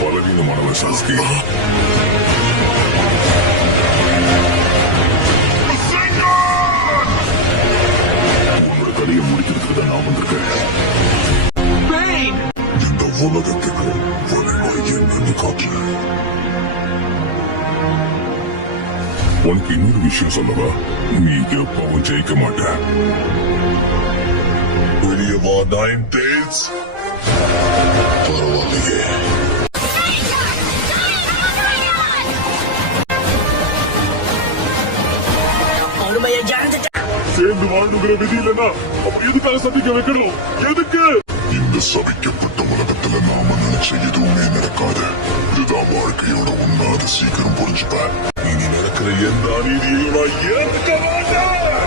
பலவீனமானவன் Sasuke. உன்னோட கதையை முடிக்கிறதுக்கு தான் நான் வந்திருக்கேன். இந்த உலகத்துக்கு வலிமை என்னன்னு காட்டுறேன். உனக்கு இன்னொரு விஷயம் சொல்லவா? நீ எப்பவும் ஜெயிக்க மாட்ட. வெளியவா நைன் டேஸ். பரவாயில்லையே. சேர்ந்து வாழ்ந்துங்கிற விதி இல்லைன்னா அப்ப எதுக்காக சந்திக்க வைக்கணும்? எதுக்கு? இந்த சபிக்கப்பட்ட உலகத்துல நாம நினைச்ச எதுவுமே நடக்காது. இதுதான் வாழ்க்கையோட உண்மை. அதை சீக்கிரம் புரிஞ்சுப்பேன். இனி நடக்கிற எந்த அநீதியையும் நான் ஏற்க மாட்டேன்.